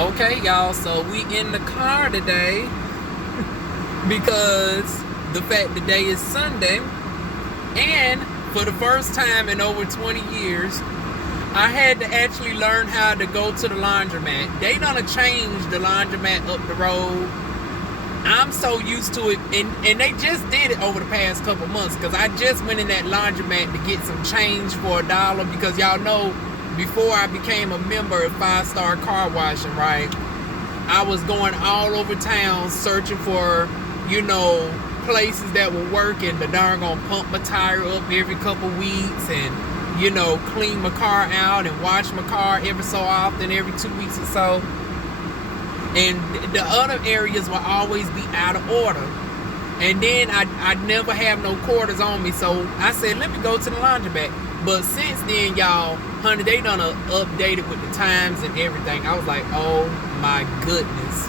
Okay, y'all, so we in the car today because the fact today is Sunday, and for the first time in over 20 years, I had to actually learn how to go to the laundromat. They done changed the laundromat up the road. I'm so used to it, and they just did it over the past couple months, because I just went in that laundromat to get some change for $1, because y'all know, before I became a member of 5-Star Car Washing, right, I was going all over town searching for, places that were working to darn gonna pump my tire up every couple weeks and, clean my car out and wash my car every so often, every 2 weeks or so. And the other areas will always be out of order. And then I never have no quarters on me, so I said, let me go to the laundromat. But since then, y'all, honey, they done updated with the times and everything. I was like, oh my goodness.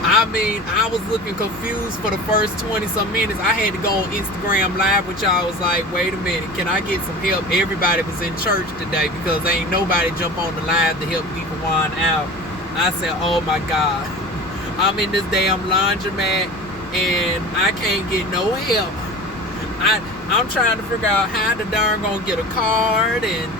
I mean, I was looking confused for the first 20-some minutes. I had to go on Instagram Live with y'all. I was like, wait a minute, can I get some help? Everybody was in church today because ain't nobody jump on the live to help DivaWuan out. I said, oh my God, I'm in this damn laundromat and I can't get no help. I'm trying to figure out how the darn gonna get a card and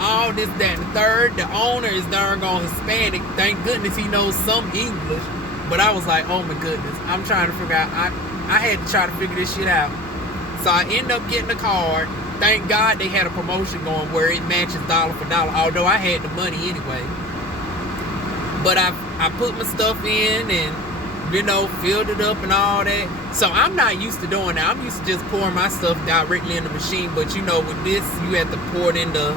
all this, that, and the third. The owner is darn gone Hispanic. Thank goodness he knows some English. But I was like, oh my goodness, I'm trying to figure out, I had to try to figure this shit out. So I ended up getting a card. Thank God they had a promotion going where it matches dollar for dollar, although I had the money anyway. But I put my stuff in and, filled it up and all that. So I'm not used to doing that. I'm used to just pouring my stuff directly in the machine. But, with this, you have to pour it in the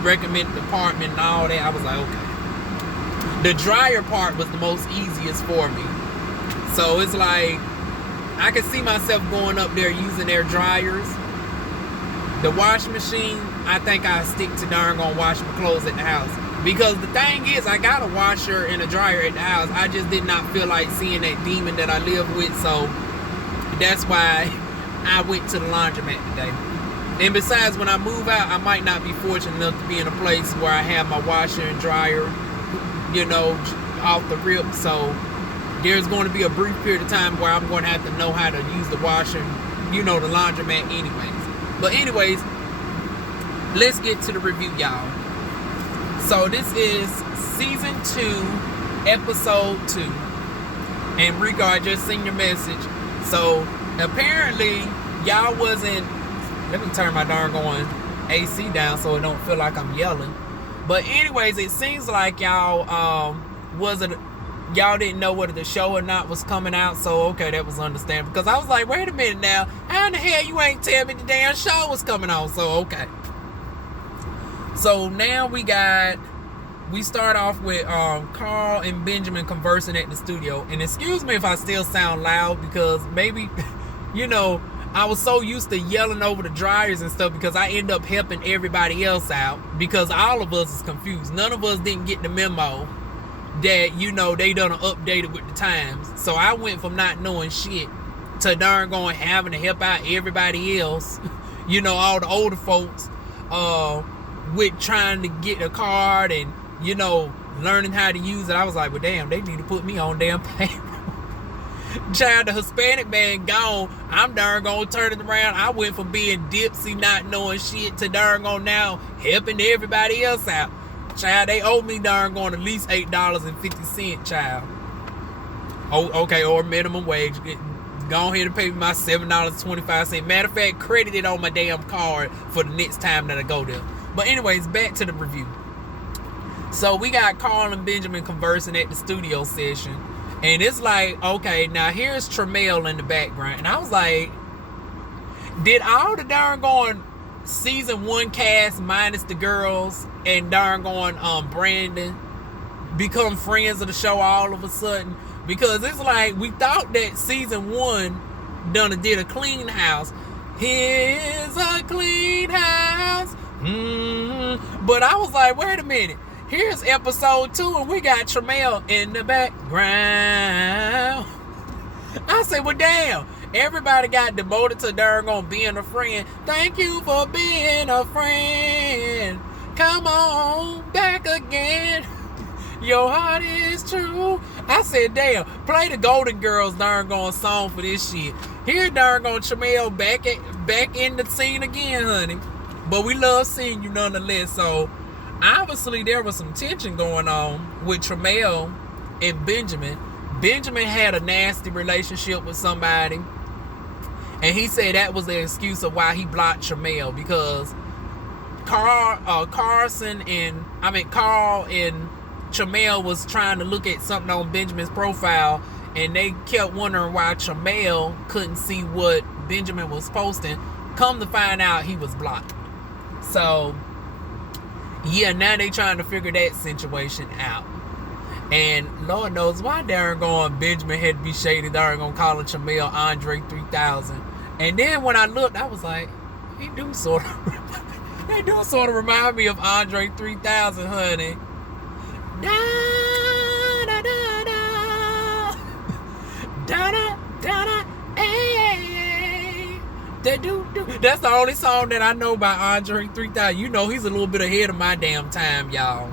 recommended department and all that. I was like, okay. The dryer part was the most easiest for me. So it's like, I could see myself going up there using their dryers. The washing machine, I think I stick to darn gonna wash my clothes at the house. Because the thing is, I got a washer and a dryer at the house. I just did not feel like seeing that demon that I live with. So that's why I went to the laundromat today. And besides, when I move out, I might not be fortunate enough to be in a place where I have my washer and dryer, off the rip. So there's going to be a brief period of time where I'm going to have to know how to use the washer, the laundromat anyways. But anyways, let's get to the review, y'all. So this is season 2, episode 2. And Rico, I just seen your message. So apparently y'all wasn't, let me turn my darn going AC down so it don't feel like I'm yelling. But anyways, it seems like y'all y'all didn't know whether the show or not was coming out. So okay, that was understandable. Because I was like, wait a minute now, how in the hell you ain't tell me the damn show was coming on? So okay. So now we start off with Carl and Benjamin conversing at the studio. And excuse me if I still sound loud, because maybe, I was so used to yelling over the dryers and stuff, because I end up helping everybody else out, because all of us is confused. None of us didn't get the memo that, they done updated with the times. So I went from not knowing shit to darn going having to help out everybody else, all the older folks, with trying to get a card and, learning how to use it. I was like, well, damn, they need to put me on damn payroll. Child, the Hispanic man gone. I'm darn gonna turn it around. I went from being dipsy, not knowing shit, to darn gone now helping everybody else out. Child, they owe me darn gone at least $8.50, child. Oh, okay, or minimum wage. Go ahead and pay me my $7.25. Matter of fact, credit it on my damn card for the next time that I go there. But anyways, back to the review. So we got Carl and Benjamin conversing at the studio session. And it's like, okay, now here's Tramiel in the background. And I was like, did all the darn going season 1 cast minus the girls and darn going Brandon become friends of the show all of a sudden? Because it's like, we thought that season 1 did a clean house. Here's a clean house. But I was like, wait a minute. Here's episode 2 and we got Tramiel in the background. I said, well, damn. Everybody got demoted to darn gonna being a friend. Thank you for being a friend. Come on back again. Your heart is true. I said, damn, play the Golden Girls darn gone song for this shit. Here darn gone Chamel back in the scene again, honey. But we love seeing you nonetheless. So obviously there was some tension going on with Chamel and Benjamin. Benjamin had a nasty relationship with somebody, and he said that was the excuse of why he blocked Chamel, because Carl and Chamel was trying to look at something on Benjamin's profile, and they kept wondering why Chamel couldn't see what Benjamin was posting. Come to find out, he was blocked. So yeah, now they trying to figure that situation out. And Lord knows why darn going Benjamin had to be shady darn gonna call Chamel Andre 3000. And then when I looked, I was like, they do sort of remind me of Andre 3000, honey. Da da da da da da da da. Hey, that's the only song that I know by Andre 3000. You know he's a little bit ahead of my damn time, y'all.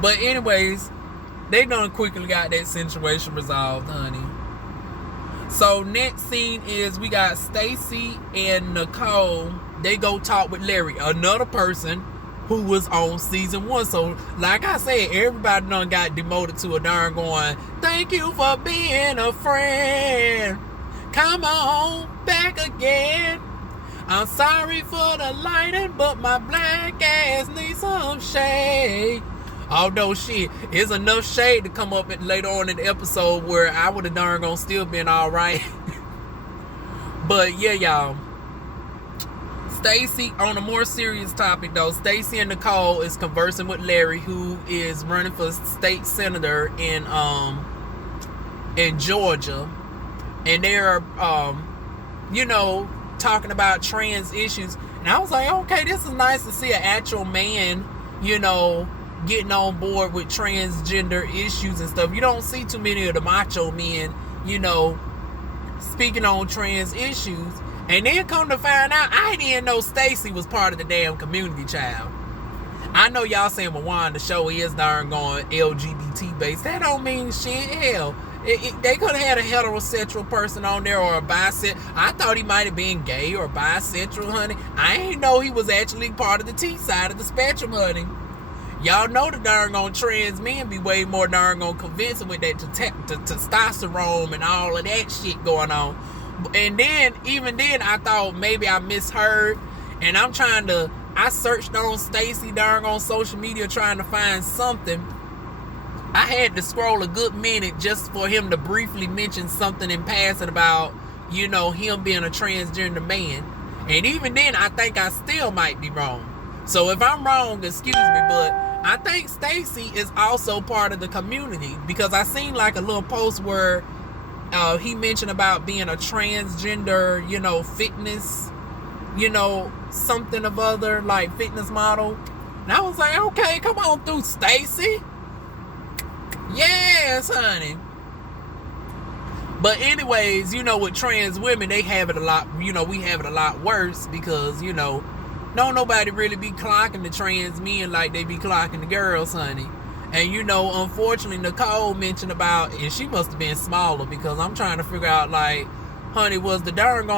But anyways, they done quickly got that situation resolved, honey. So next scene is we got Stacy and Nicole. They go talk with Larry, another person who was on season 1. So like I said, everybody done got demoted to a darn going, thank you for being a friend. Come on back again. I'm sorry for the lighting, but my black ass needs some shade. Although shit, it's enough shade to come up later on in the episode where I would have darn gonna still been alright. But yeah, y'all. Stacy, on a more serious topic though, Stacy and Nicole is conversing with Larry, who is running for state senator in Georgia. And they're talking about trans issues. And I was like, okay, this is nice to see an actual man, getting on board with transgender issues and stuff. You don't see too many of the macho men, speaking on trans issues. And then come to find out, I didn't know Stacy was part of the damn community, child. I know y'all saying, well, Juan, the show is darn going LGBT based. That don't mean shit. Hell, they could have had a heterosexual person on there or a bisexual. I thought he might have been gay or bisexual, honey. I ain't know he was actually part of the T side of the spectrum, honey. Y'all know the darn on trans men be way more darn on convincing with that testosterone and all of that shit going on. And then, even then, I thought maybe I misheard. And I searched on Stacy darn on social media trying to find something. I had to scroll a good minute just for him to briefly mention something in passing about, him being a transgender man. And even then, I think I still might be wrong. So if I'm wrong, excuse me, but I think Stacy is also part of the community, because I seen like a little post where he mentioned about being a transgender, fitness, something of other, like fitness model. And I was like, okay, come on through, Stacy. Yes, honey. But anyways, with trans women, they have it a lot, we have it a lot worse, because, don't nobody really be clocking the trans men like they be clocking the girls, honey. And unfortunately, Nicole mentioned about, and she must have been smaller, because I'm trying to figure out, like, honey, was the darn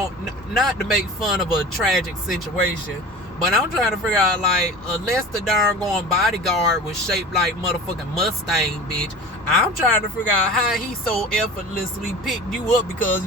not to make fun of a tragic situation, but I'm trying to figure out, like, unless the darn bodyguard was shaped like motherfucking Mustang, bitch, I'm trying to figure out how he so effortlessly picked you up, because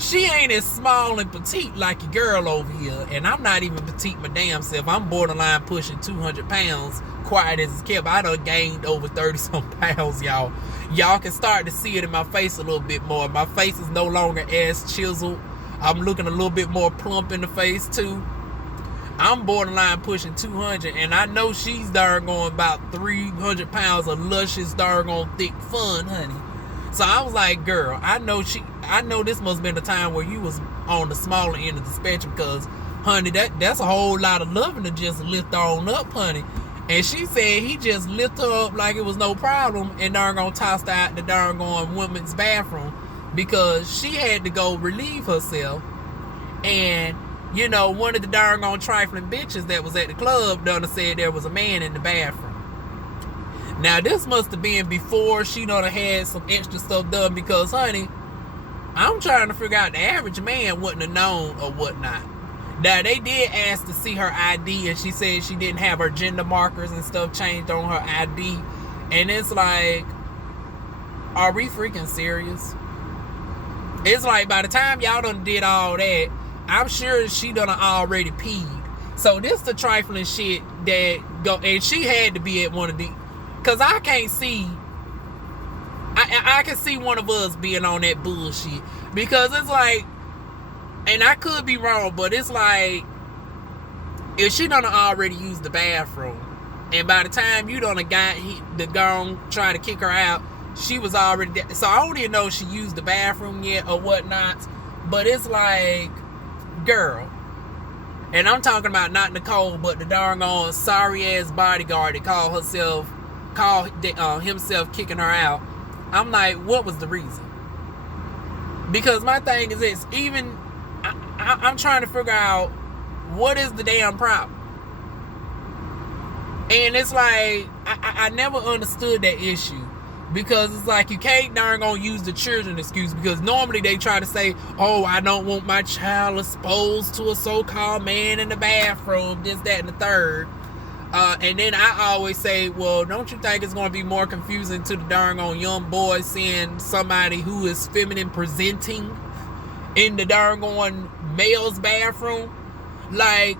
she ain't as small and petite like your girl over here. And I'm not even petite my damn self. I'm borderline pushing 200 pounds. Quiet as it's kept. I done gained over 30-some pounds, y'all. Y'all can start to see it in my face a little bit more. My face is no longer as chiseled. I'm looking a little bit more plump in the face, too. I'm borderline pushing 200. And I know she's darn going about 300 pounds of luscious, darn on thick fun, honey. So I was like, girl, I know this must have been the time where you was on the smaller end of the spectrum, because, honey, that's a whole lot of loving to just lift on up, honey. And she said he just lift her up like it was no problem and darn gonna toss her out the darn going women's bathroom, because she had to go relieve herself. And, one of the darn gone trifling bitches that was at the club done said there was a man in the bathroom. Now, this must have been before she done had some extra stuff done, because, honey, I'm trying to figure out, the average man wouldn't have known or whatnot. Now, they did ask to see her ID, and she said she didn't have her gender markers and stuff changed on her ID. And it's like, are we freaking serious? It's like, by the time y'all done did all that, I'm sure she done already peed. So this the trifling shit that go, and she had to be at one of these, cause I can't see. I can see one of us being on that bullshit, because it's like, and I could be wrong, but it's like, if she done already used the bathroom, and by the time you done got the gone trying to kick her out, she was already there. So I don't even know if she used the bathroom yet or whatnot. But it's like, girl. And I'm talking about not Nicole, but the darn on sorry ass bodyguard that called himself kicking her out. I'm like, what was the reason? Because my thing is this, even I'm trying to figure out what is the damn problem. And it's like, I never understood that issue. Because it's like, you can't darn gonna use the children excuse, because normally they try to say, oh, I don't want my child exposed to a so-called man in the bathroom, this, that, and the third. And then I always say, well, don't you think it's going to be more confusing to the darn on young boy seeing somebody who is feminine presenting in the darn on male's bathroom? Like,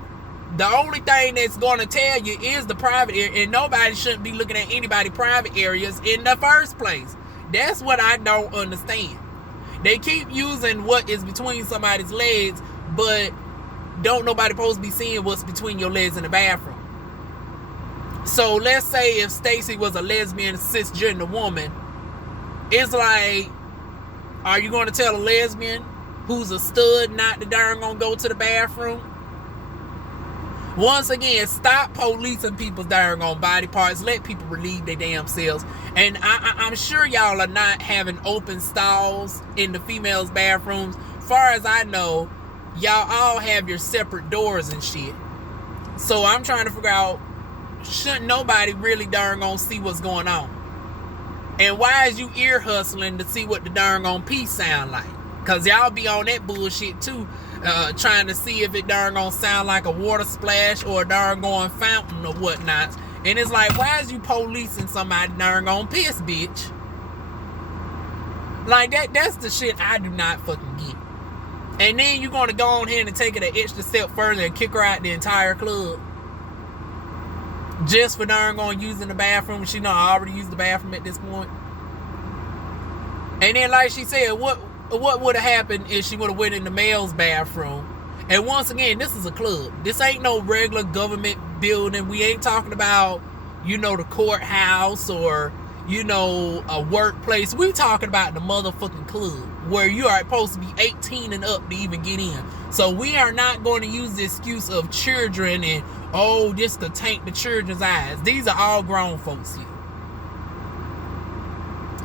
the only thing that's going to tell you is the private area, and nobody shouldn't be looking at anybody's private areas in the first place. That's what I don't understand. They keep using what is between somebody's legs, but don't nobody supposed to be seeing what's between your legs in the bathroom. So let's say if Stacy was a lesbian cisgender woman, it's like, are you going to tell a lesbian who's a stud not to darn gonna go to the bathroom? Once again, stop policing people's darn on body parts. Let people relieve their damn selves. And I'm sure y'all are not having open stalls in the females' bathrooms. Far as I know, y'all all have your separate doors and shit. So I'm trying to figure out, shouldn't nobody really darn gonna see what's going on? And why is you ear hustling to see what the darn on pee sound like? Because y'all be on that bullshit too. Trying to see if it darn gonna sound like a water splash or a darn going fountain or whatnot. And it's like, why is you policing somebody darn gonna piss, bitch? Like, that's the shit I do not fucking get. And then you gonna go on here and take it an extra step further and kick her out the entire club. Just for darn going using the bathroom. She done already used the bathroom at this point. And then, like she said, what would have happened if she would have went in the male's bathroom? And once again, this is a club. This ain't no regular government building. We ain't talking about, the courthouse or, a workplace. We talking about the motherfucking club where you are supposed to be 18 and up to even get in. So we are not going to use the excuse of children and, this to taint the children's eyes. These are all grown folks here.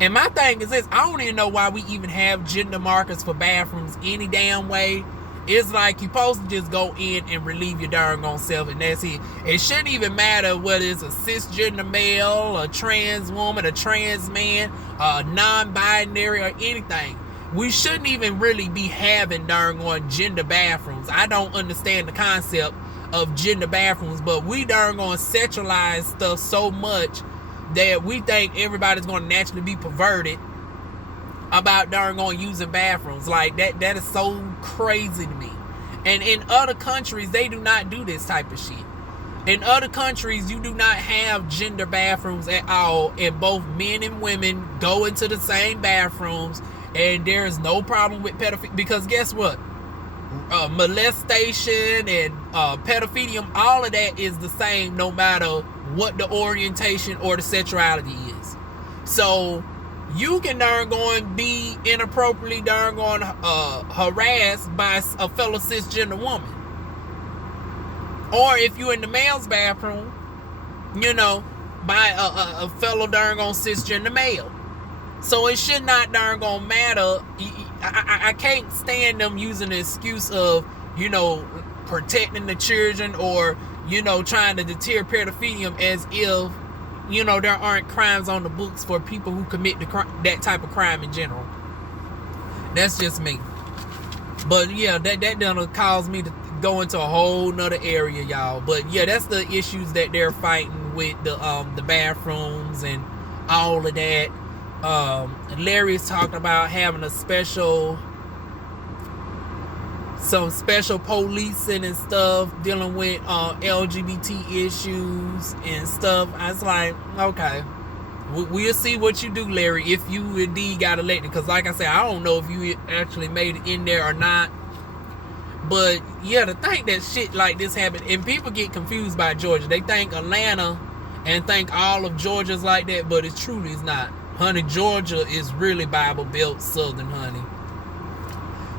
And my thing is this, I don't even know why we even have gender markers for bathrooms any damn way. It's like you're supposed to just go in and relieve your darn own self, and that's it. It shouldn't even matter whether it's a cisgender male, a trans woman, a trans man, a non-binary, or anything. We shouldn't even really be having darn on gender bathrooms. I don't understand the concept of gender bathrooms, but we darn on sexualize stuff so much that we think everybody's going to naturally be perverted about darn on using bathrooms. Like, that is so crazy to me. And in other countries, they do not do this type of shit. In other countries, you do not have gender bathrooms at all, and both men and women go into the same bathrooms, and there is no problem with pedophilia. Because guess what? Molestation and pedophilia, all of that is the same no matter what the orientation or the sexuality is. So you can darn go and be inappropriately darn go harassed by a fellow cisgender woman. Or if you're in the male's bathroom, by a fellow darn on cisgender male. So it should not darn gonna matter. I can't stand them using the excuse of, protecting the children or, trying to deter pedophilia as if you know, there aren't crimes on the books for people who commit that type of crime in general. That's just me. But yeah, that done caused me to go into a whole nother area, y'all. But yeah, that's the issues that they're fighting with the bathrooms and all of that. Larry's talking about having some special policing and stuff, dealing with LGBT issues and stuff. I was like, okay, we'll see what you do, Larry, if you indeed got elected. Because like I said, I don't know if you actually made it in there or not. But yeah, to think that shit like this happened, and people get confused by Georgia. They think Atlanta and think all of Georgia's like that, but it truly is not. Honey, Georgia is really Bible Belt Southern, honey.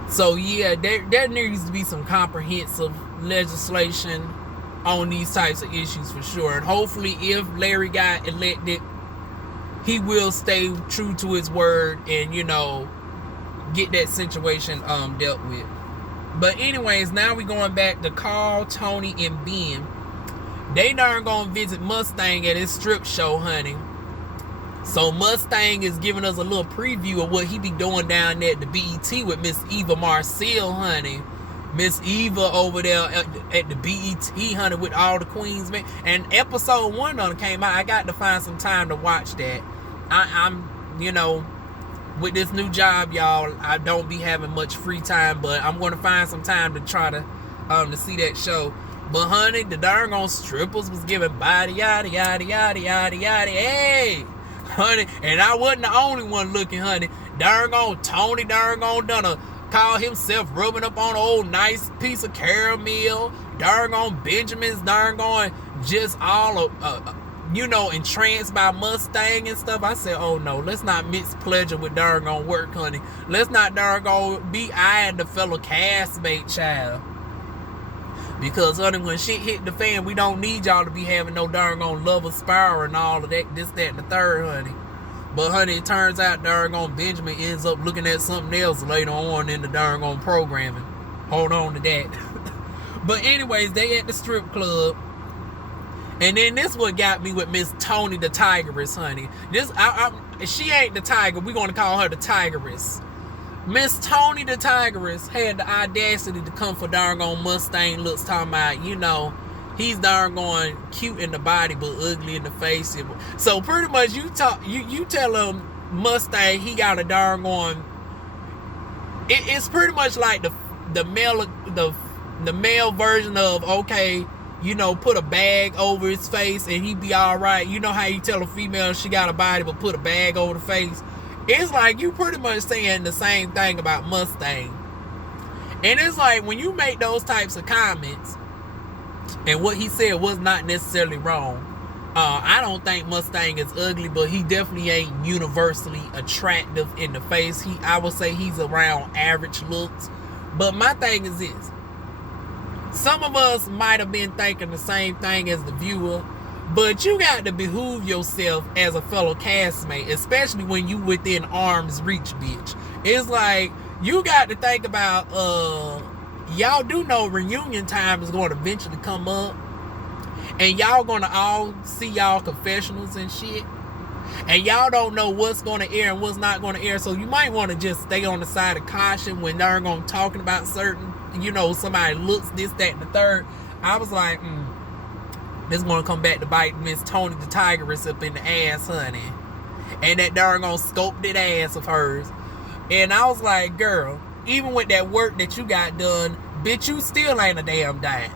So yeah, there needs to be some comprehensive legislation on these types of issues for sure. And hopefully if Larry got elected, he will stay true to his word and, you know, get that situation dealt with. But anyways, now we going back to Carl, Toni, and Ben. They darn gonna visit Mustang at his strip show, honey. So Mustang is giving us a little preview of what he be doing down there at the BET with Miss Eva Marcel, honey. Miss Eva over there at the BET, honey, with all the queens, man. And episode 1 on it came out. I got to find some time to watch that. I'm, you know, with this new job, y'all, I don't be having much free time, but I'm going to find some time to try to see that show. But honey, the darn on strippers was giving body yada yada yada yada yada. Hey, honey, and I wasn't the only one looking, honey. Darn on Toni, darn on done call himself rubbing up on an old nice piece of caramel. Darn on Benjamin's darn on just all you know, entranced by Mustang and stuff. I said, oh no, let's not mix pleasure with darn on work, honey. Let's not darn on be eyeing the fellow castmate, child. Because honey, when shit hit the fan, we don't need y'all to be having no darn on lover spiral and all of that, this, that, and the third, honey. But honey, it turns out darn on Benjamin ends up looking at something else later on in the darn on programming. Hold on to that. But anyways, they at the strip club. And then this what got me with Miss Toni the Tigress, honey. This she ain't the tiger. We're going to call her the Tigress. Miss Toni the Tigress had the audacity to come for darn on Mustang looks, talking about, you know, he's darn going cute in the body but ugly in the face. So pretty much you tell him Mustang he got a darn going. It's pretty much like the male version of, okay, you know, put a bag over his face and he be all right. You know how you tell a female she got a body but put a bag over the face? It's like you pretty much saying the same thing about Mustang. And it's like when you make those types of comments, and what he said was not necessarily wrong. I don't think Mustang is ugly, but he definitely ain't universally attractive in the face. I would say he's around average looks. But my thing is this. Some of us might have been thinking the same thing as the viewer, but you got to behoove yourself as a fellow castmate, especially when you within arm's reach, bitch. It's like, you got to think about, y'all do know reunion time is going to eventually come up, and y'all going to all see y'all confessionals and shit, and y'all don't know what's going to air and what's not going to air, so you might want to just stay on the side of caution when they're going to talking about certain, you know, somebody looks this, that, and the third. I was like, this going to come back to bite Miss Toni the Tigress up in the ass, honey. And that darn gonna scope that ass of hers. And I was like, girl, even with that work that you got done, bitch, you still ain't a damn dime.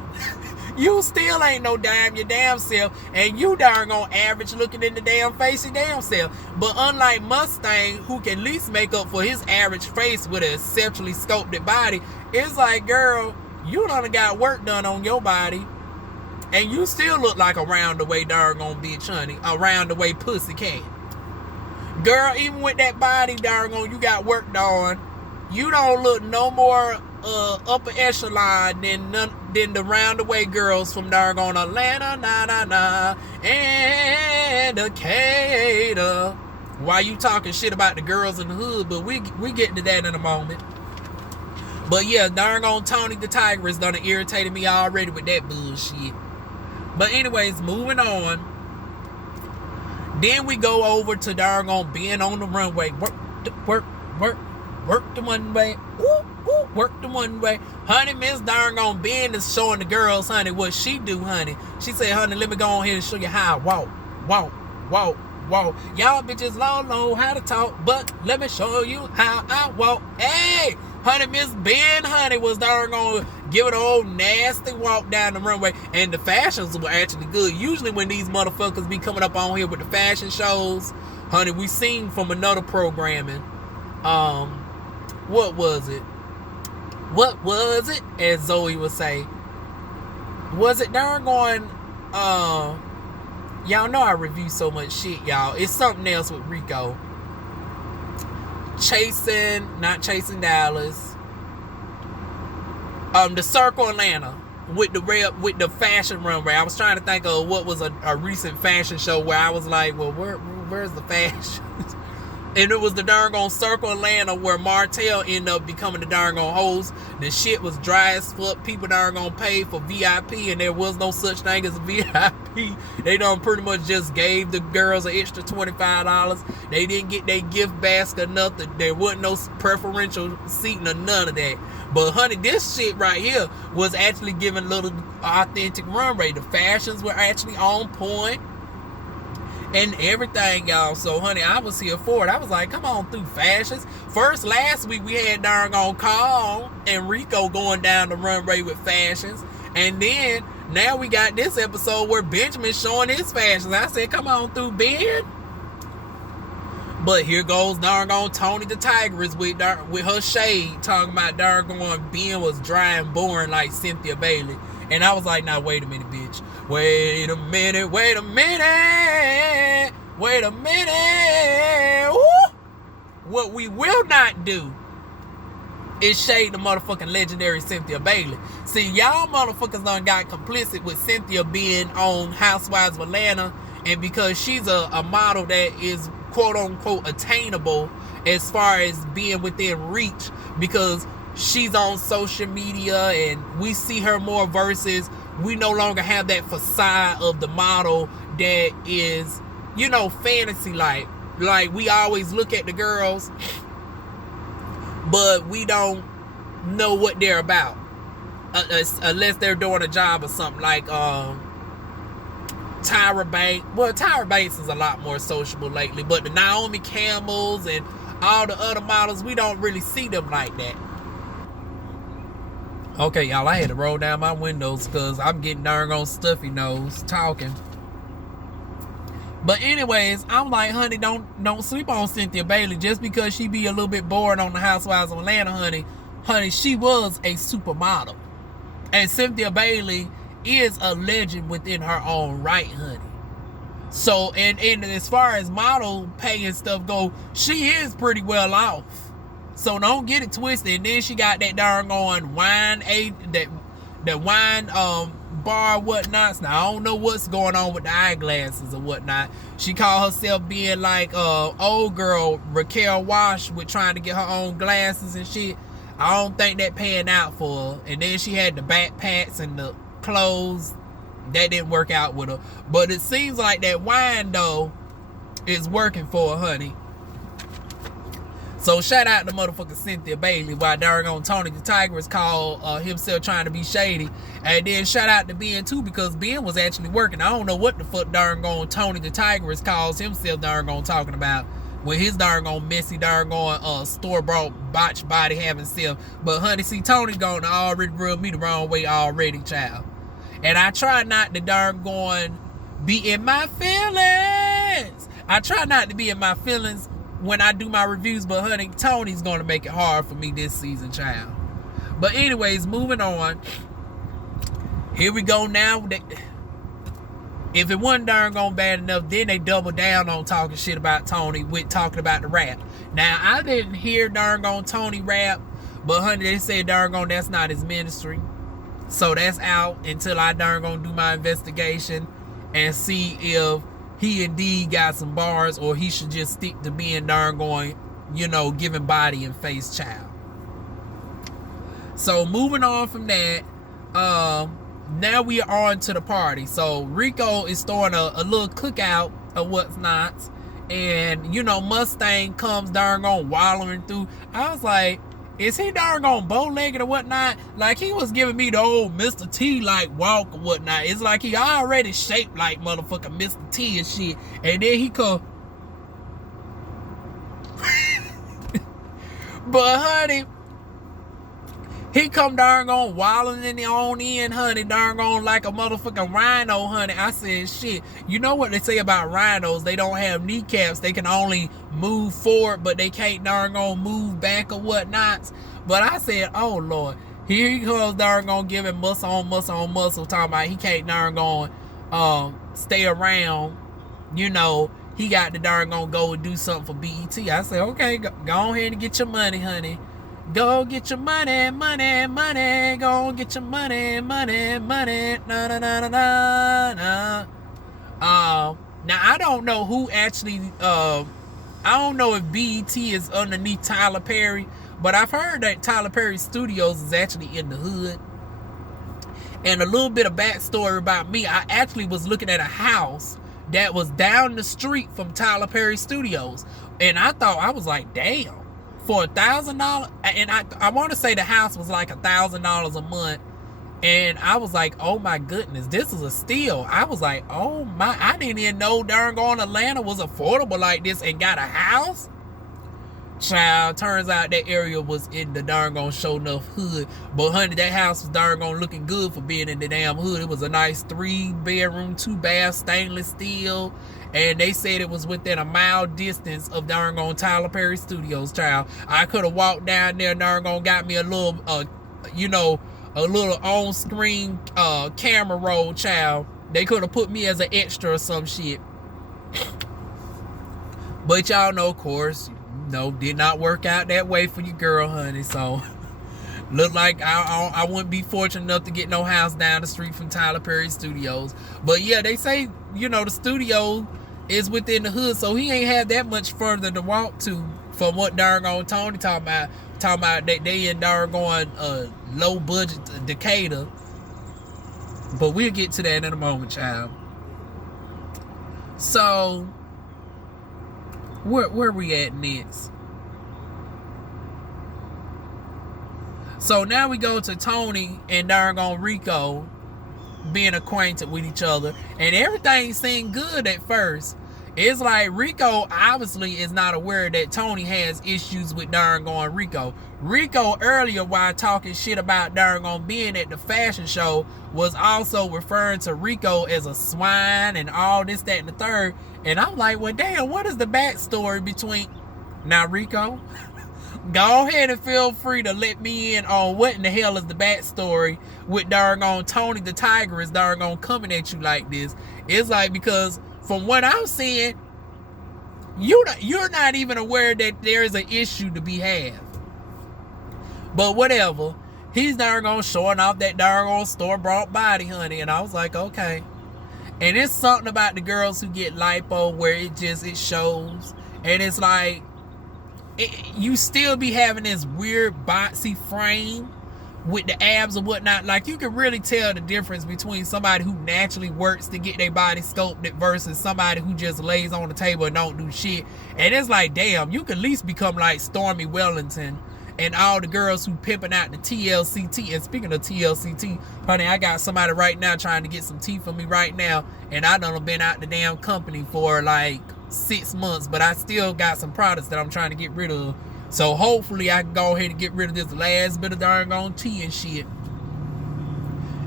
You still ain't no dime your damn self. And you darn gonna average looking in the damn face your damn self. But unlike Mustang, who can at least make up for his average face with an exceptionally sculpted body, it's like, girl, you done got work done on your body. And you still look like a round the way doggone bitch, honey. A round the way pussy cat. Girl, even with that body doggone you got work done, you don't look no more upper echelon than the round the way girls from doggone Atlanta, and Decatur. Why you talking shit about the girls in the hood? But we get to that in a moment. But yeah, darn on Toni the Tigress done irritated me already with that bullshit. But anyways, moving on. Then we go over to doggone being on the runway. Work the one way. Work the one way. Honey, Miss doggone Ben is showing the girls, honey, what she do, honey. She said, honey, let me go on here and show you how I walk. Y'all bitches don't know how to talk, but let me show you how I walk. Hey, honey, Miss Ben, honey, was doggone giving an old nasty walk down the runway, and the fashions were actually good. Usually when these motherfuckers be coming up on here with the fashion shows, honey, we seen from another programming. What was it? As Zoe would say. Was it doggone, y'all know I review so much shit, y'all. It's something else with Rico. Not Chasing Dallas. The Circle Atlanta with the fashion runway. I was trying to think of what was a recent fashion show where I was like, well, where's the fashion? And it was the doggone Circle Atlanta where Martell ended up becoming the doggone host. The shit was dry as fuck. People doggone paid for VIP, and there was no such thing as a VIP. They done pretty much just gave the girls an extra $25. They didn't get their gift basket or nothing. There wasn't no preferential seating or none of that. But honey, this shit right here was actually giving a little authentic runway. The fashions were actually on point. And everything, y'all. So, honey, I was here for it. I was like, come on through fashions. First, last week, we had doggone Carl and Rico going down the runway with fashions. And then, now we got this episode where Benjamin's showing his fashions. I said, come on through, Ben. But here goes doggone Toni the Tigress with her shade, talking about doggone Ben was dry and boring like Cynthia Bailey. And I was like, now, wait a minute, bitch. Wait a minute. Woo! What we will not do is shade the motherfucking legendary Cynthia Bailey. See, y'all motherfuckers done got complicit with Cynthia being on Housewives of Atlanta, and because she's a model that is quote-unquote attainable as far as being within reach, because she's on social media and we see her more versus we no longer have that facade of the model that is, fantasy like we always look at the girls, but we don't know what they're about unless they're doing a job or something like Tyra Banks. Well, Tyra Banks is a lot more sociable lately, but the Naomi Campbells and all the other models, we don't really see them like that. Okay, y'all, I had to roll down my windows because I'm getting doggone stuffy nose talking. But anyways, I'm like, honey, don't sleep on Cynthia Bailey just because she be a little bit bored on the Housewives of Atlanta, honey. Honey, she was a supermodel. And Cynthia Bailey is a legend within her own right, honey. So, and as far as model pay and stuff go, she is pretty well off. So don't get it twisted. And then she got that doggone wine bar whatnots. Now I don't know what's going on with the eyeglasses or whatnot. She called herself being like old girl Raquel Wash with trying to get her own glasses and shit. I don't think that paying out for her. And then she had the backpacks and the clothes. That didn't work out with her. But it seems like that wine though is working for her, honey. So shout out to motherfucking Cynthia Bailey while doggone Toni the Tigress called himself trying to be shady. And then shout out to Ben too, because Ben was actually working. I don't know what the fuck doggone Toni the Tigress calls himself doggone talking about with his doggone messy doggone store-bought botched body having self. But honey, see, Toni gonna already rub me the wrong way already, child. And I try not to doggone be in my feelings. I try not to be in my feelings when I do my reviews, but honey, Toni's gonna make it hard for me this season, child. But anyways, moving on. Here we go now. If it wasn't doggone bad enough, then they double down on talking shit about Toni with talking about the rap. Now, I didn't hear doggone Toni rap, but honey, they said doggone that's not his ministry. So that's out until I doggone do my investigation and see if he indeed got some bars, or he should just stick to being doggone, giving body and face, child. So moving on from that, now we are on to the party. So Rico is throwing a little cookout or what's not. And, you know, Mustang comes darn on wallowing through. I was like, is he darn on bow-legged or whatnot? Like, he was giving me the old Mr. T like walk or whatnot. It's like he already shaped like motherfucking Mr. T and shit. And then he come. But honey, he come darn on wallowing in the on end, honey, darn on like a motherfucking rhino, honey. I said, shit, you know what they say about rhinos? They don't have kneecaps. They can only move forward, but they can't darn on move back or whatnot. But I said, oh Lord, here he comes darn on giving muscle on muscle on muscle, talking about he can't darn on stay around, you know. He got to darn gonna go and do something for BET. I said, okay, go ahead and get your money, honey. Go get your money, money, money. Go get your money, money, money. Na na na na na na. Now I don't know who actually. I don't know if BET is underneath Tyler Perry, but I've heard that Tyler Perry Studios is actually in the hood. And a little bit of backstory about me. I actually was looking at a house that was down the street from Tyler Perry Studios, and I thought, I was like, damn, for $1,000, and I want to say the house was like $1,000 a month, and I was like, oh my goodness, this is a steal. I was like, oh my, I didn't even know darn going Atlanta was affordable like this and got a house. Child, turns out that area was in the darn gone show enough hood. But honey, that house was darn gone looking good for being in the damn hood. It was a nice 3-bedroom, 2-bath, stainless steel. And they said it was within a mile distance of darn gone Tyler Perry Studios, child. I could have walked down there, darn gone got me a little, you know, a little on-screen camera roll, child. They could have put me as an extra or some shit. But y'all know, of course, no, did not work out that way for your girl, honey. So, look like I wouldn't be fortunate enough to get no house down the street from Tyler Perry Studios. But yeah, they say, you know, the studio is within the hood, so he ain't had that much further to walk to from what darn on Toni talking about that they in darn going low budget Decatur. But we'll get to that in a moment, child. So, where we at next? So now we go to Toni and darn on Rico being acquainted with each other, and everything seemed good at first. It's like Rico obviously is not aware that Toni has issues with darn on Rico. Rico earlier, while talking shit about darn on being at the fashion show, was also referring to Rico as a swine and all this, that, and the third. And I'm like, well, damn, what is the backstory between... Now, Rico, go ahead and feel free to let me in on what in the hell is the backstory with darn on Toni the Tiger is darn on coming at you like this. It's like, because from what I'm seeing, you're not even aware that there is an issue to be had. But whatever, he's darn on showing off that darn on store-bought body, honey. And I was like, okay. And it's something about the girls who get lipo where it shows. And it's like, you still be having this weird boxy frame with the abs and whatnot. Like, you can really tell the difference between somebody who naturally works to get their body sculpted versus somebody who just lays on the table and don't do shit. And it's like, damn, you can at least become like Stormy Wellington and all the girls who pimping out the TLCT. And speaking of TLCT, honey, I got somebody right now trying to get some tea for me right now, and I done been out the damn company for like 6 months, but I still got some products that I'm trying to get rid of. So hopefully I can go ahead and get rid of this last bit of darn on tea and shit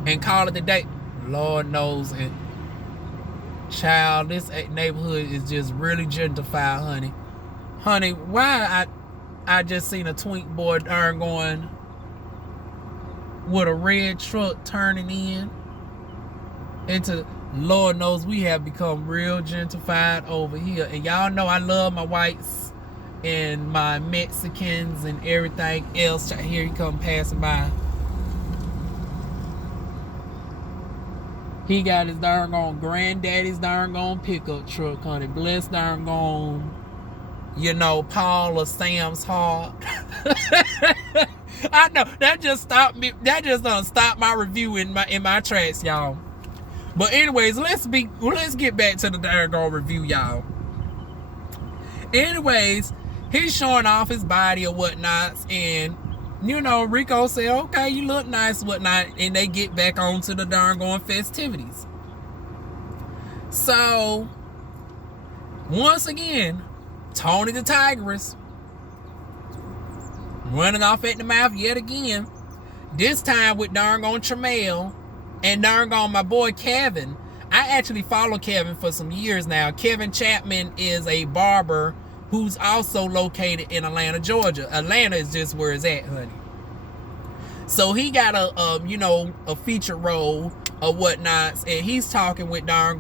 and call it a day. Lord knows. And child, this neighborhood is just really gentrified, honey. Honey, why I just seen a twink boy darn going with a red truck turning in into... Lord knows we have become real gentrified over here. And y'all know I love my whites and my Mexicans and everything else. Here he come passing by. He got his darn on granddaddy's darn on pickup truck, honey. Bless darn on, you know, Paul or Sam's heart. I know that just stopped me. That just done stopped my review in my tracks, y'all. But anyways, let's get back to the darn review, y'all. Anyways, he's showing off his body or whatnot, and you know, Rico said, okay, you look nice, whatnot, and they get back on to the darn festivities. So, once again, Toni the Tigress running off at the mouth yet again. This time with darn Tremel and darn my boy Kevin. I actually follow Kevin for some years now. Kevin Chapman is a barber who's also located in Atlanta, Georgia. Atlanta is just where it's at, honey. So he got a feature role or whatnot, and he's talking with darn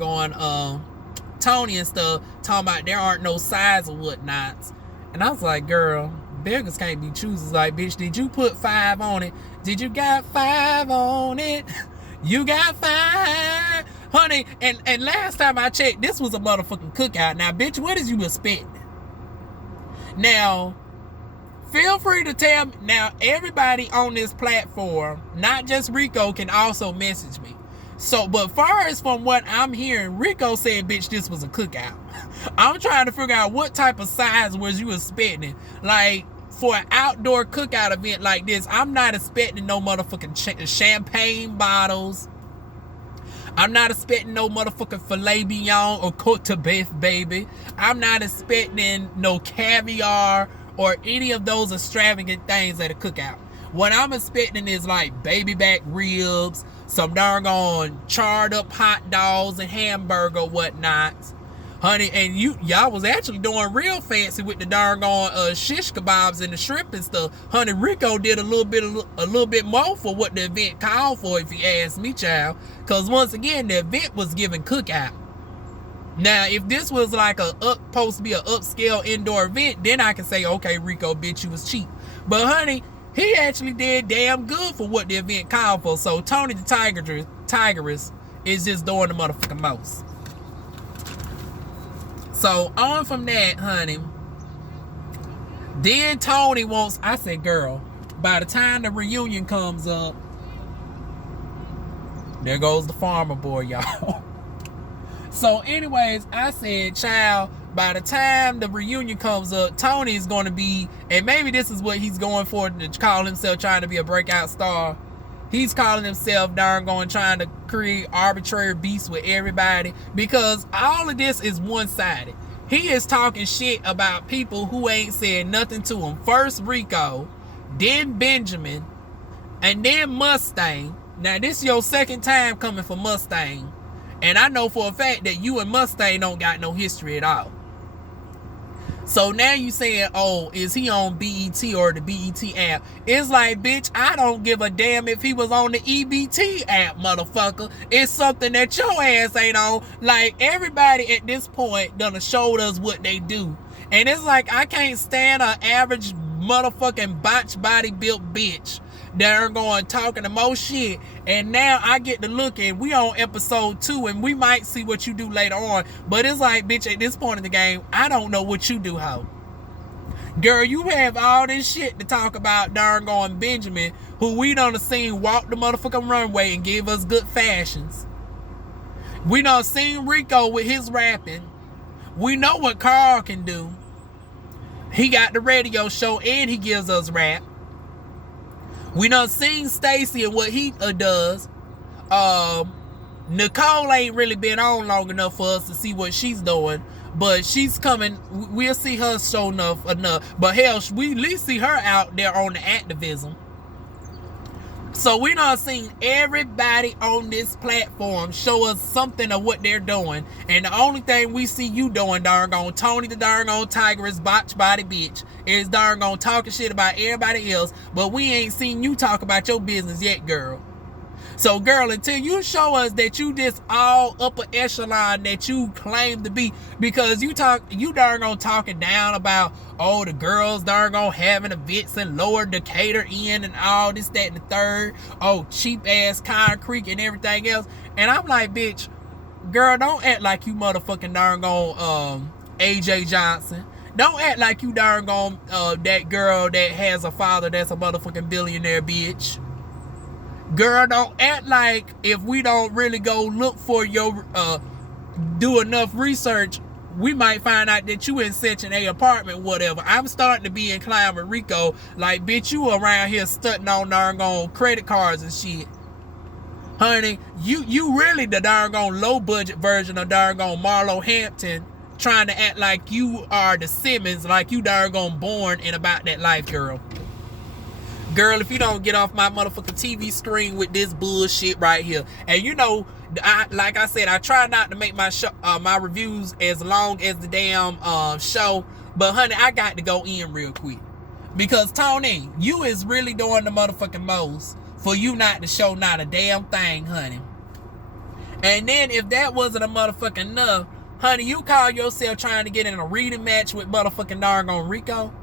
Toni and stuff, talking about there aren't no sides or whatnots. And I was like, girl, beggars can't be choosers. Like, bitch, did you put 5 on it? Did you got 5 on it? You got 5, honey. And last time I checked, this was a motherfucking cookout. Now, bitch, what is you expecting? Now, feel free to tell me. Now, everybody on this platform, not just Rico, can also message me. So, but far as from what I'm hearing, Rico said, bitch, this was a cookout. I'm trying to figure out what type of size was you expecting. Like, for an outdoor cookout event like this, I'm not expecting no motherfucking champagne bottles. I'm not expecting no motherfucking filet mignon or Côte de Bœuf, baby. I'm not expecting no caviar or any of those extravagant things at a cookout. What I'm expecting is like baby back ribs, some doggone charred up hot dogs and hamburger whatnot, honey. And y'all was actually doing real fancy with the doggone shish kebabs and the shrimp and stuff, honey. Rico did a little bit more for what the event called for, if you ask me, child. Cause once again, the event was giving cookout. Now, if this was like supposed to be an upscale indoor event, then I can say, okay, Rico, bitch, you was cheap. But honey, he actually did damn good for what the event called for. So Toni the Tigress is just doing the motherfucking most. So on from that, honey, then Toni wants, I said, girl, by the time the reunion comes up, there goes the farmer boy, y'all. So anyways, I said, child, by the time the reunion comes up, Toni is going to be, and maybe this is what he's going for, to call himself trying to be a breakout star. He's calling himself trying to create arbitrary beasts with everybody, because all of this is one-sided. He is talking shit about people who ain't said nothing to him. First Rico, then Benjamin, and then Mustang. Now this is your second time coming for Mustang. And I know for a fact that you and Mustang don't got no history at all. So now you saying, oh, is he on BET or the BET app? It's like, bitch, I don't give a damn if he was on the EBT app, motherfucker. It's something that your ass ain't on. Like, everybody at this point done showed us what they do. And it's like, I can't stand an average motherfucking botch body built bitch that are going talking the most shit, and now I get to look, and we on episode 2, and we might see what you do later on. But it's like, bitch, at this point in the game, I don't know what you do, hoe. Girl, you have all this shit to talk about darn going Benjamin, who we done seen walk the motherfucking runway and give us good fashions. We done seen Rico with his rapping. We know what Carl can do. He got the radio show and he gives us rap. We done seen Stacy and what he does. Nicole ain't really been on long enough for us to see what she's doing, but she's coming. We'll see her show enough. But hell, we at least see her out there on the activism. So we done seen everybody on this platform show us something of what they're doing, and the only thing we see you doing, darn on Toni the darn on Tigress botch body bitch, is darn on talking shit about everybody else, but we ain't seen you talk about your business yet, girl. So girl, until you show us that you just all upper echelon that you claim to be, because you darn on talking down about, oh, the girls darn on having events in Lower Decatur Inn and all this, that, and the third, oh, cheap ass concrete and everything else. And I'm like, bitch, girl, don't act like you motherfucking darn on AJ Johnson. Don't act like you darn on that girl that has a father that's a motherfucking billionaire, bitch. Girl, don't act like if we don't really go look for your, do enough research, we might find out that you in Section A apartment, whatever. I'm starting to be inclined with Rico, like, bitch, you around here stunting on darn credit cards and shit. Honey, you really the darn low budget version of darn Marlo Hampton, trying to act like you are the Simmons, like you darn born in about that life, girl. Girl, if you don't get off my motherfucking TV screen with this bullshit right here. And you know, like I said, I try not to make my my reviews as long as the damn show. But honey, I got to go in real quick. Because Toni, you is really doing the motherfucking most for you not to show not a damn thing, honey. And then if that wasn't a motherfucking enough, honey, you call yourself trying to get in a reading match with motherfucking darn Rico?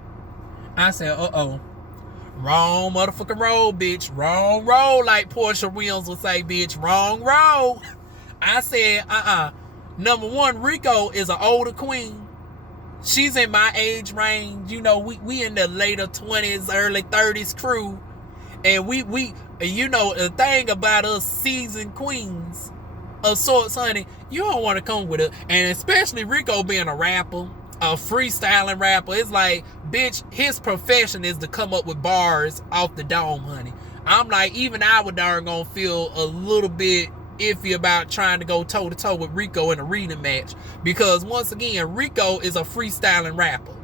I said, uh-oh. Wrong motherfucking road, bitch. Wrong road, like Portia Williams would say, bitch. Wrong road. I said, Number one, Rico is an older queen. She's in my age range. You know, we in the later 20s, early 30s crew. And we you know, the thing about us seasoned queens of sorts, honey, you don't want to come with it. And especially Rico being a rapper, a freestyling rapper. It's like, bitch, his profession is to come up with bars off the dome, honey. I'm like, even I would darn gonna feel a little bit iffy about trying to go toe to toe with Rico in a reading match, because once again, Rico is a freestyling rapper.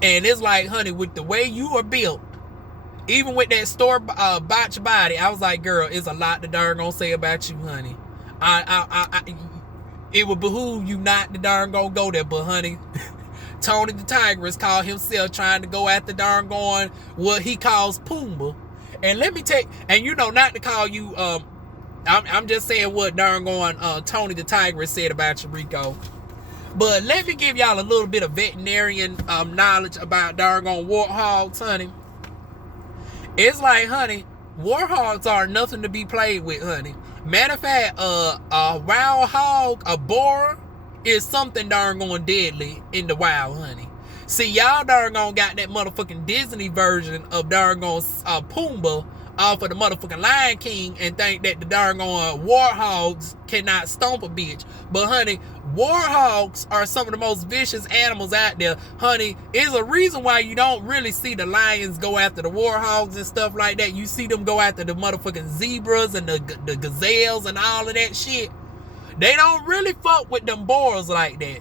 And it's like, honey, with the way you are built, even with that store botch body, I was like, girl, it's a lot to darn gonna say about you, honey. It would behoove you not to darn go there, but honey, Toni the Tigress called himself trying to go after darn what he calls Pumbaa. And let me take, and you know, not to call you, I'm just saying what darn Toni the Tigress said about you, Rico. But let me give y'all a little bit of veterinarian knowledge about darn warthogs, honey. It's like, honey, warthogs are nothing to be played with, honey. Matter of fact, a wild hog, a boar, is something darn deadly in the wild, honey. See, y'all darn got that motherfucking Disney version of darn Pumbaa off of the motherfucking Lion King and think that the darn warthogs cannot stomp a bitch. But honey, warthogs are some of the most vicious animals out there. Honey, is a reason why you don't really see the lions go after the warthogs and stuff like that. You see them go after the motherfucking zebras and the gazelles and all of that shit. They don't really fuck with them boars like that.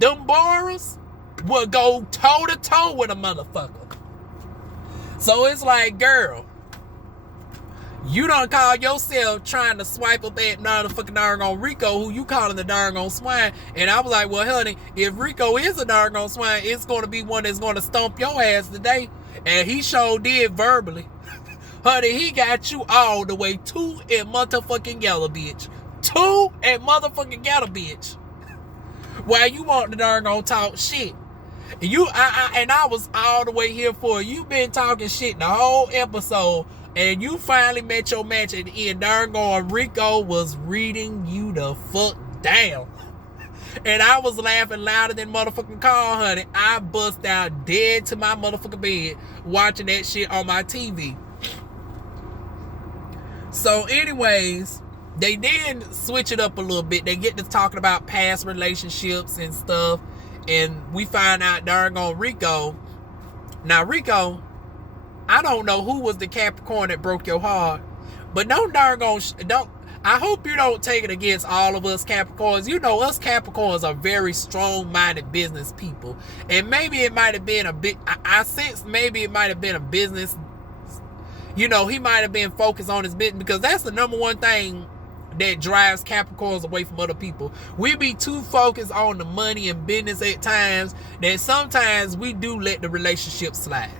Them boars will go toe to toe with a motherfucker. So it's like, girl, you done call yourself trying to swipe up at motherfucking darn Rico, who you calling the darn swine. And I was like, well, honey, if Rico is a darn swine, it's going to be one that's going to stomp your ass today. And he sure did verbally. Honey, he got you all the way to and motherfucking yellow, bitch. To and motherfucking yellow, bitch. While you want the darn talk shit. And I was all the way here for it. You been talking shit the whole episode. And you finally met your match at the end. Darn Rico was reading you the fuck down. And I was laughing louder than motherfucking Carl, honey. I bust out dead to my motherfucking bed watching that shit on my TV. So anyways, they did switch it up a little bit. They get to talking about past relationships and stuff. And we find out darn Rico. Now Rico, I don't know who was the Capricorn that broke your heart, but don't. I hope you don't take it against all of us Capricorns. You know, us Capricorns are very strong-minded business people, and maybe it might have been a bit. I sense maybe it might have been a business. You know, he might have been focused on his business, because that's the number one thing that drives Capricorns away from other people. We be too focused on the money and business at times that sometimes we do let the relationship slide.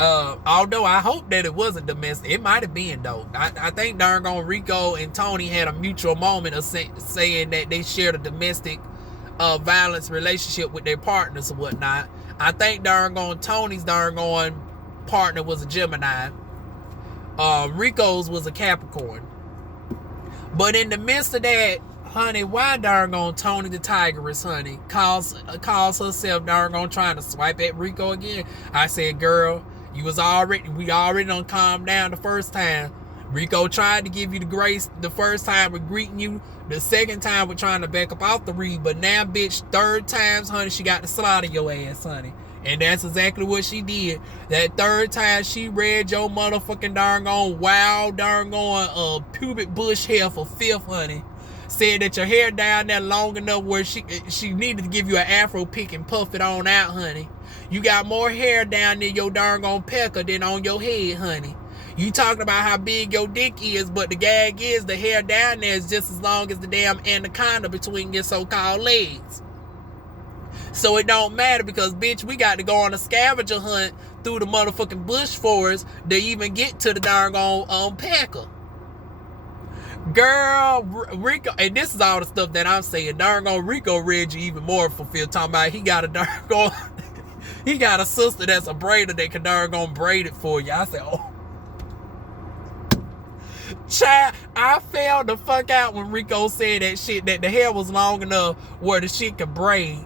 Although I hope that it wasn't domestic. It might have been, though. I think darn Rico and Toni had a mutual moment of saying that they shared a domestic violence relationship with their partners or whatnot. I think darn Toni's darn partner was a Gemini. Rico's was a Capricorn. But in the midst of that, honey, why darn Toni the Tigress, honey, calls herself darn trying to swipe at Rico again? I said, girl, We already done calmed down the first time. Rico tried to give you the grace the first time with greeting you. The second time with trying to back up off the read. But now, bitch, third times, honey, she got to slaughter your ass, honey. And that's exactly what she did. That third time, she read your motherfucking darn wild pubic bush hair for fifth, honey. Said that your hair down there long enough where she needed to give you an afro pick and puff it on out, honey. You got more hair down near your darn pecker than on your head, honey. You talking about how big your dick is, but the gag is the hair down there is just as long as the damn anaconda between your so-called legs. So it don't matter because, bitch, we got to go on a scavenger hunt through the motherfucking bush forest to even get to the darn pecker. Girl, Rico, and this is all the stuff that I'm saying. Darn Rico read you even more fulfilled, talking about he got a he got a sister that's a braider that can darn braid it for you. I said, oh. Child, I fell the fuck out when Rico said that shit, that the hair was long enough where the shit could braid.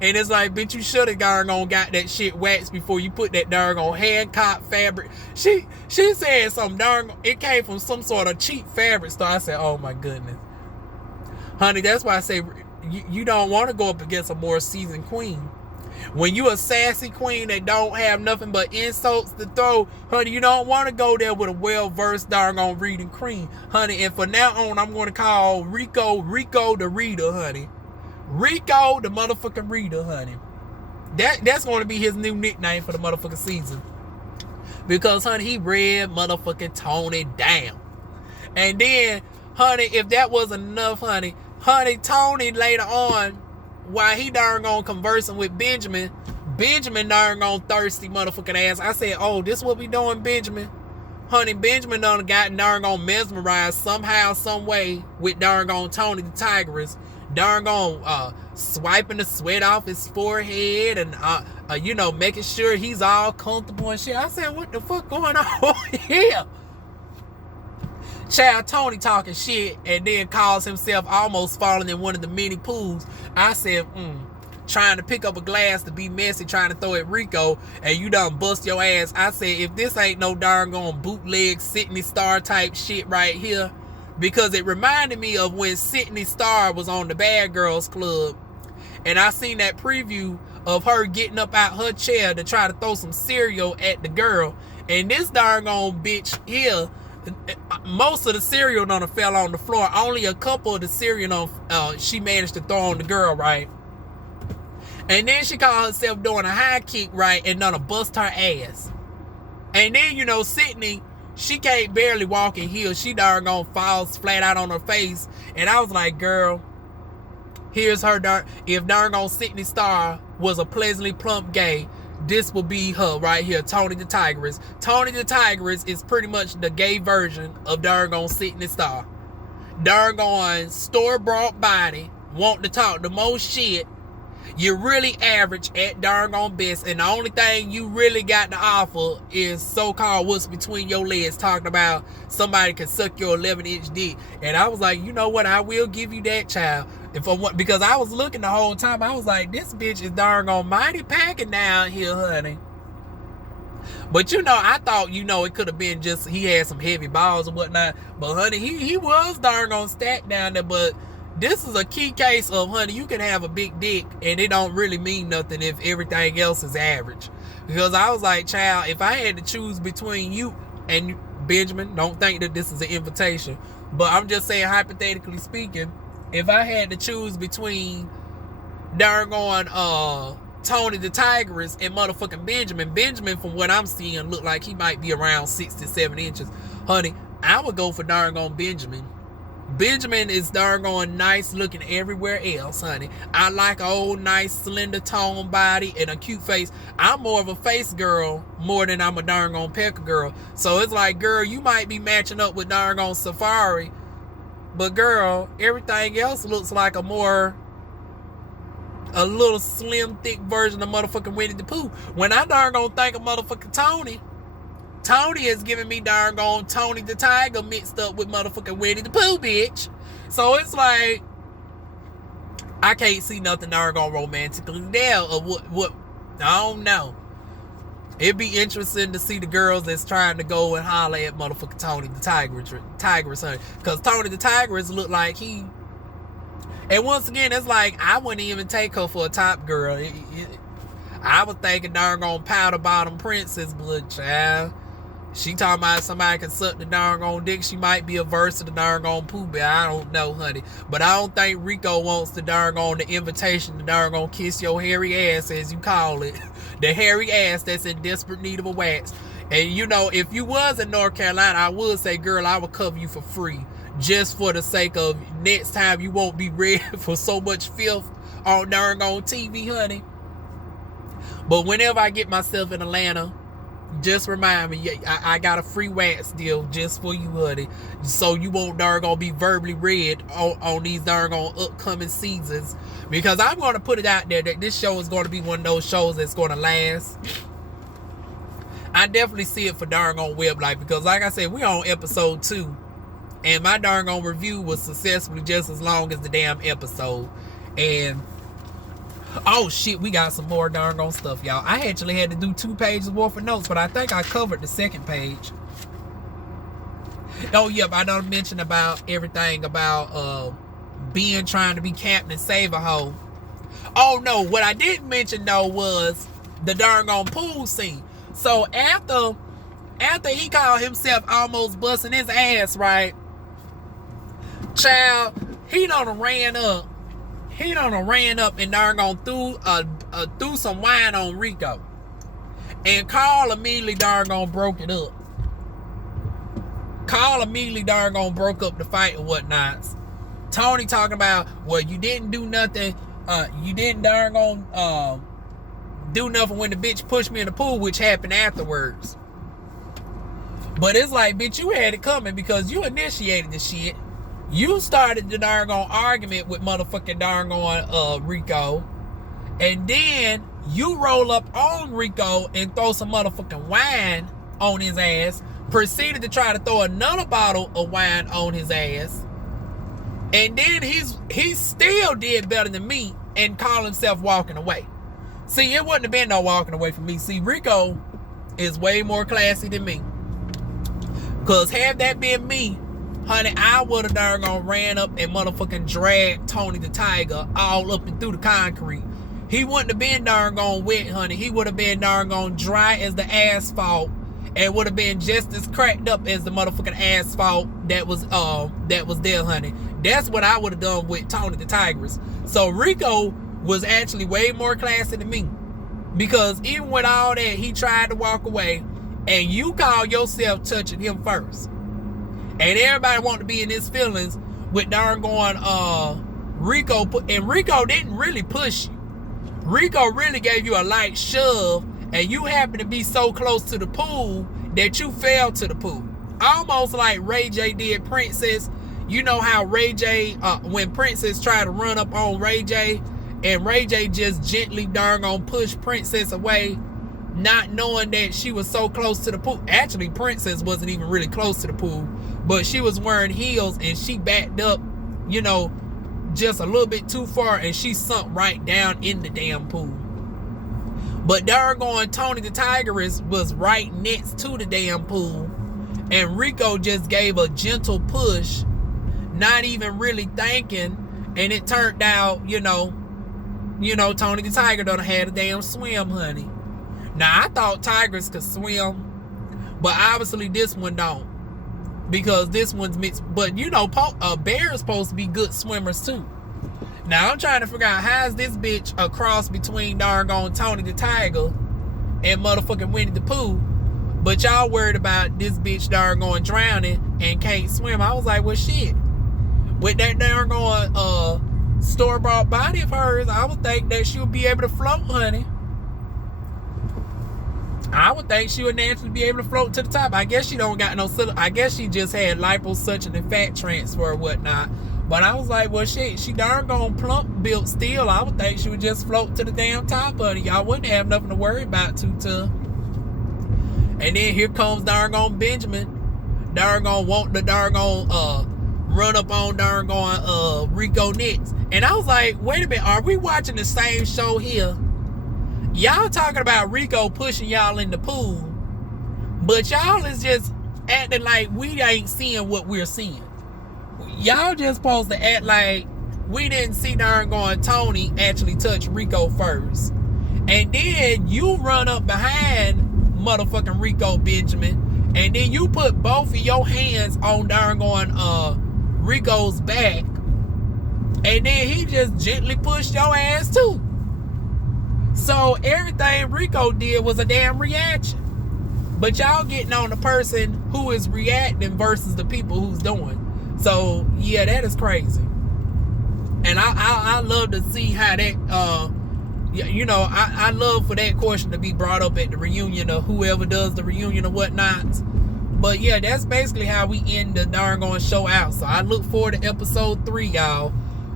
And it's like, bitch, you should have got that shit waxed before you put that darn Hancock fabric. She said some it came from some sort of cheap fabric store. I said, oh my goodness. Honey, that's why I say you don't want to go up against a more seasoned queen. When you a sassy queen that don't have nothing but insults to throw, honey, you don't want to go there with a well-versed darn reading queen, honey. And from now on, I'm going to call Rico the reader, honey. Rico the motherfucking reader, honey. That's going to be his new nickname for the motherfucking season. Because, honey, he read motherfucking Toni down. And then, honey, if that wasn't enough, honey, Toni later on, while he darn conversing with Benjamin darn thirsty motherfucking ass. I said, oh, this what we doing, Benjamin? Honey, Benjamin done got darn mesmerized somehow, some way with darn Toni the Tigress. Darn swiping the sweat off his forehead and making sure he's all comfortable and shit. I said, what the fuck going on here? Child, Toni talking shit and then calls himself almost falling in one of the mini pools. I said, trying to pick up a glass to be messy, trying to throw at Rico, and you done bust your ass. I said, if this ain't no darn bootleg Sydney Star type shit right here, because it reminded me of when Sydney Star was on the Bad Girls Club, and I seen that preview of her getting up out her chair to try to throw some cereal at the girl, and this darn bitch here, most of the cereal done fell on the floor. Only a couple of the cereal she managed to throw on the girl, right? And then she called herself doing a high kick, right, and done bust her ass. And then, Sydney, she can't barely walk in heels. She darn falls flat out on her face. And I was like, girl, here's her if darn Sydney Star was a pleasantly plump gay, this will be her right here, Toni the Tigress. Toni the Tigress is pretty much the gay version of darn Sydney Star. Darn store-bought body, want to talk the most shit. You're really average at darn best, and the only thing you really got to offer is so-called what's between your legs, talking about somebody can suck your 11-inch dick. And I was like, you know what, I will give you that, child. Because I was looking the whole time, I was like, this bitch is darn mighty packing down here, honey. But I thought, it could have been just he had some heavy balls or whatnot. But honey, he was darn stacked down there. But this is a key case of, honey, you can have a big dick and it don't really mean nothing if everything else is average. Because I was like, child, if I had to choose between you and Benjamin, don't think that this is an invitation, but I'm just saying, hypothetically speaking, if I had to choose between darn Toni the Tigress and motherfucking Benjamin, from what I'm seeing, look like he might be around 67 inches. Honey, I would go for darn Benjamin. Benjamin is darn nice looking everywhere else, honey. I like a old nice slender tone body and a cute face. I'm more of a face girl more than I'm a darn pecker girl. So it's like, girl, you might be matching up with darn Safari, but girl, everything else looks like a little slim, thick version of motherfucking Winnie the Pooh. When I darn think of motherfucking Toni is giving me darn Toni the Tiger mixed up with motherfucking Winnie the Pooh, bitch. So it's like, I can't see nothing darn romantically there, or what, I don't know. It'd be interesting to see the girls that's trying to go and holler at motherfucking Toni the Tigress, honey. Because Toni the Tigress look like he... And once again, it's like, I wouldn't even take her for a top girl. I was thinking darn on powder bottom princess, but child, she talking about somebody can suck the darn on dick. She might be averse to the darn on poo, but I don't know, honey. But I don't think Rico wants the darn on the invitation to darn on kiss your hairy ass, as you call it. The hairy ass that's in desperate need of a wax. And you know, if you was in North Carolina, I would say, girl, I would cover you for free. Just for the sake of next time you won't be ready for so much filth on darn on TV, honey. But whenever I get myself in Atlanta, just remind me, I got a free wax deal just for you, honey. So you won't darn gonna be verbally read on these darn on upcoming seasons. Because I'm going to put it out there that this show is going to be one of those shows that's going to last. I definitely see it for darn on WebLyfe. Because like I said, we're on episode 2. And my darn on review was successfully just as long as the damn episode. And oh shit, we got some more darn on stuff, y'all. I actually had to do 2 pages worth of notes, but I think I covered the second page. Oh yep, I done mention about everything about being trying to be captain and save a hoe. Oh no, what I didn't mention though was the darn on pool scene. So after he called himself almost busting his ass, right? Child, he done ran up and darn gone threw some wine on Rico. And Carl immediately darn gone broke it up. Carl immediately darn gone broke up the fight and whatnot. Toni talking about, well, you didn't do nothing. You didn't darn gone do nothing when the bitch pushed me in the pool, which happened afterwards. But it's like, bitch, you had it coming because you initiated the shit. You started the darn on argument with motherfucking darn on Rico. And then you roll up on Rico and throw some motherfucking wine on his ass. Proceeded to try to throw another bottle of wine on his ass. And then he still did better than me and called himself walking away. See, it wouldn't have been no walking away from me. See, Rico is way more classy than me. Because had that been me, honey, I would have darn gone ran up and motherfucking dragged Toni the Tiger all up and through the concrete. He wouldn't have been darn gone wet, honey. He would have been darn gone dry as the asphalt and would have been just as cracked up as the motherfucking asphalt that was there, honey. That's what I would have done with Toni the Tigress. So Rico was actually way more classy than me. Because even with all that, he tried to walk away and you call yourself touching him first. And everybody wanted to be in his feelings with darn going Rico. And Rico didn't really push you. Rico really gave you a light shove. And you happened to be so close to the pool that you fell to the pool. Almost like Ray J did Princess. You know how Ray J, when Princess tried to run up on Ray J. And Ray J just gently darn on push Princess away. Not knowing that she was so close to the pool. Actually, Princess wasn't even really close to the pool. But she was wearing heels and she backed up, you know, just a little bit too far and she sunk right down in the damn pool. But doggone Toni the Tigress was right next to the damn pool. And Rico just gave a gentle push, not even really thinking. And it turned out, you know, Toni the Tiger done had a damn swim, honey. Now, I thought tigers could swim, but obviously this one don't. Because this one's mixed. But, you know, bears supposed to be good swimmers, too. Now, I'm trying to figure out how is this bitch a cross between darn Toni the Tiger and motherfucking Winnie the Pooh. But y'all worried about this bitch darn drowning and can't swim. I was like, well, shit. With that darn store-bought body of hers, I would think that she would be able to float, honey. I would think she would naturally be able to float to the top. I guess she don't got no... I guess she just had liposuction and fat transfer or whatnot. But I was like, well, shit, she darn gone plump built still. I would think she would just float to the damn top of it. Y'all wouldn't have nothing to worry about too tough. And then here comes darn gone Benjamin. Darn gone want the darn gone run up on darn gone Rico next. And I was like, wait a minute, are we watching the same show here? Y'all talking about Rico pushing y'all in the pool, but y'all is just acting like we ain't seeing what we're seeing. Y'all just supposed to act like we didn't see darn going Toni actually touch Rico first. And then you run up behind motherfucking Rico Benjamin, and then you put both of your hands on darn going Rico's back, and then he just gently pushed your ass too. So everything Rico did was a damn reaction. But y'all getting on the person who is reacting versus the people who's doing. So yeah, that is crazy. And I love to see how that you know, I love for that question to be brought up at the reunion of whoever does the reunion or whatnot. But yeah, that's basically how we end the darn going show out. So I look forward to episode 3, y'all.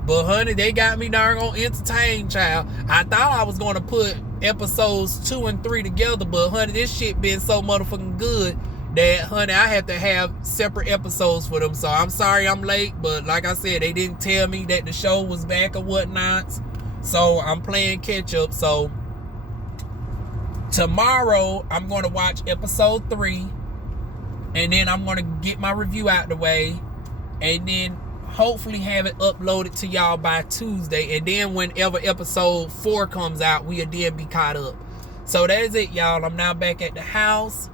But honey, they got me darn going entertained, child. I thought I was going to put episodes 2 and 3 together, but honey, this shit been so motherfucking good that, honey, I have to have separate episodes for them. So I'm sorry I'm late, but like I said, they didn't tell me that the show was back or whatnot. So I'm playing catch up. So tomorrow I'm going to watch episode 3, and then I'm going to get my review out the way, and then hopefully have it uploaded to y'all by Tuesday. And then whenever episode 4 comes out, we'll then be caught up. So that is it, y'all. I'm now back at the house.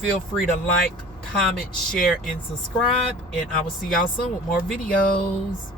Feel free to like, comment, share, and subscribe. And I will see y'all soon with more videos.